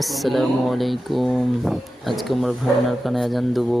আসসালামু আলাইকুম আজকে আমার ভাবনার কানে আজান দেবো